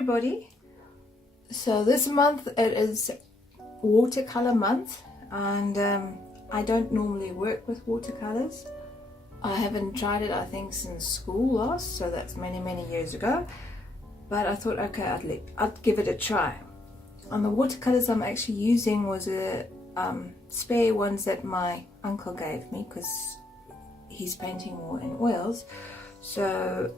everybody. So this month it is watercolor month, and I don't normally work with watercolors. I haven't tried it, I think, since school last, so that's many years ago. But I thought, okay, I'd give it a try. And the watercolors I'm actually using was a spare ones that my uncle gave me, because he's painting more in oils. So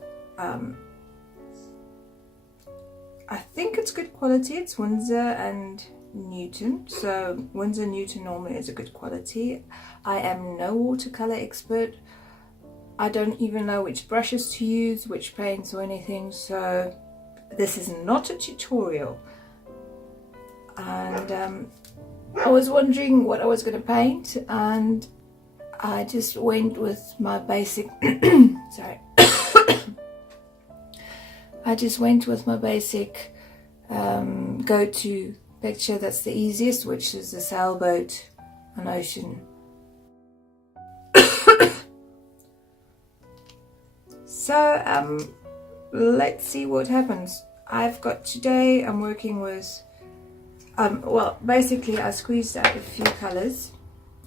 I think it's good quality. It's Winsor and Newton. So Winsor Newton normally is a good quality. I am no watercolor expert. I don't even know which brushes to use, which paints or anything. So this is not a tutorial. And I was wondering what I was going to paint, and I just went with my basic sorry. I just went with my basic go-to picture that's the easiest, which is a sailboat, an ocean. So let's see what happens. Today I'm working with well, basically I squeezed out a few colors.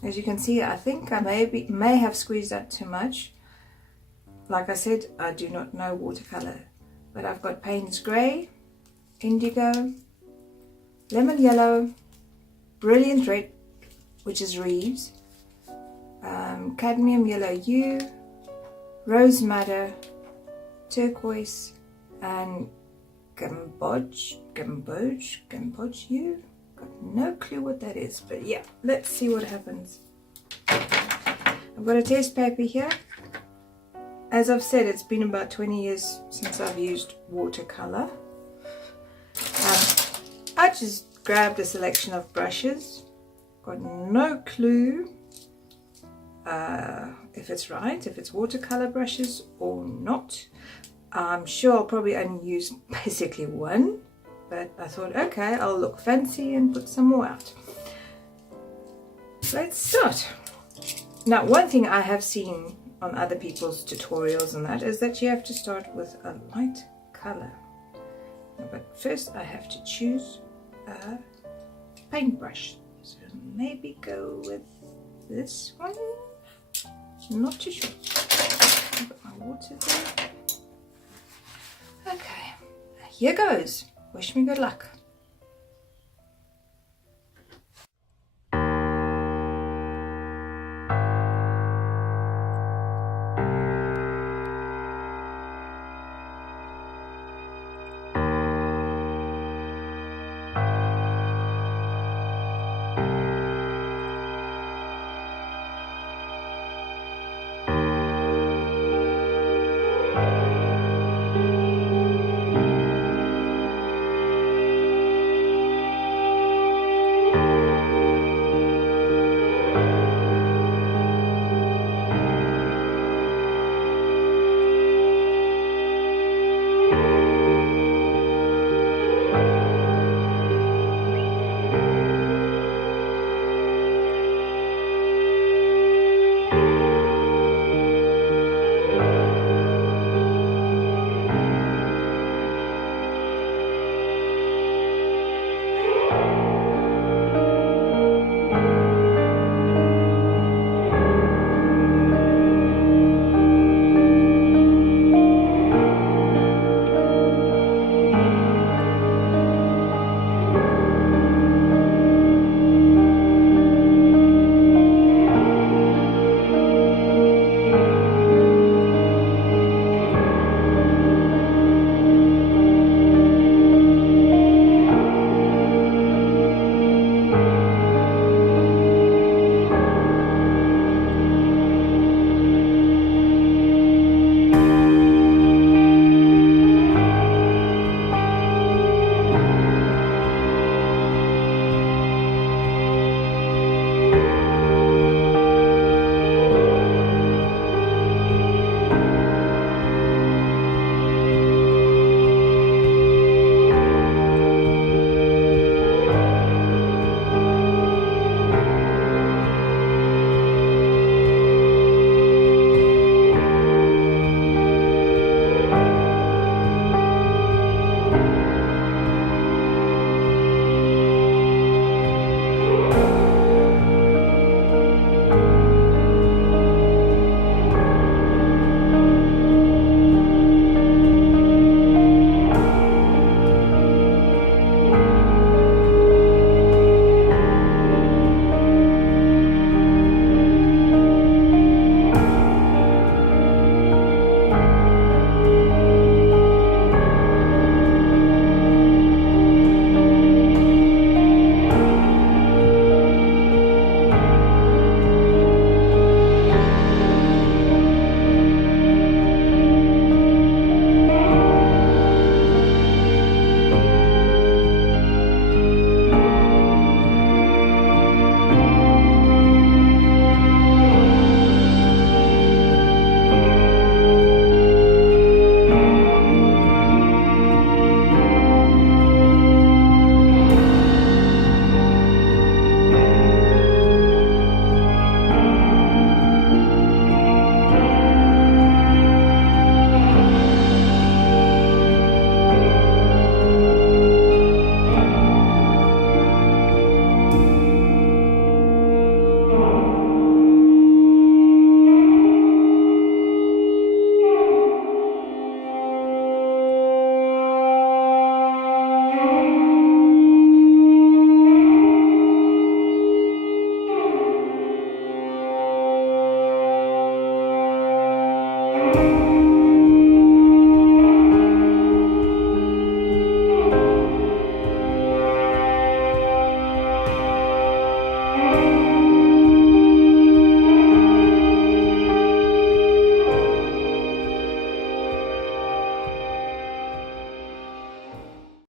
As you can see, I think I may have squeezed out too much. Like I said, I do not know watercolor, but I've got Payne's Grey, Indigo, Lemon Yellow, Brilliant Red, which is Reeves, Cadmium Yellow U, Rose Madder, Turquoise, and Gamboge U. Got no clue what that is, but yeah, let's see what happens. I've got a test paper here. As I've said, it's been about 20 years since I've used watercolor. I just grabbed a selection of brushes. Got no clue if it's right, if it's watercolor brushes or not. I'm sure I'll probably only use basically one, but I thought, okay, I'll look fancy and put some more out. Let's start. Now, one thing I have seen on other people's tutorials and that is that you have to start with a light color. But first I have to choose a paintbrush. So maybe go with this one. Not too sure. I've got my water there. Okay, here goes. Wish me good luck. Bye.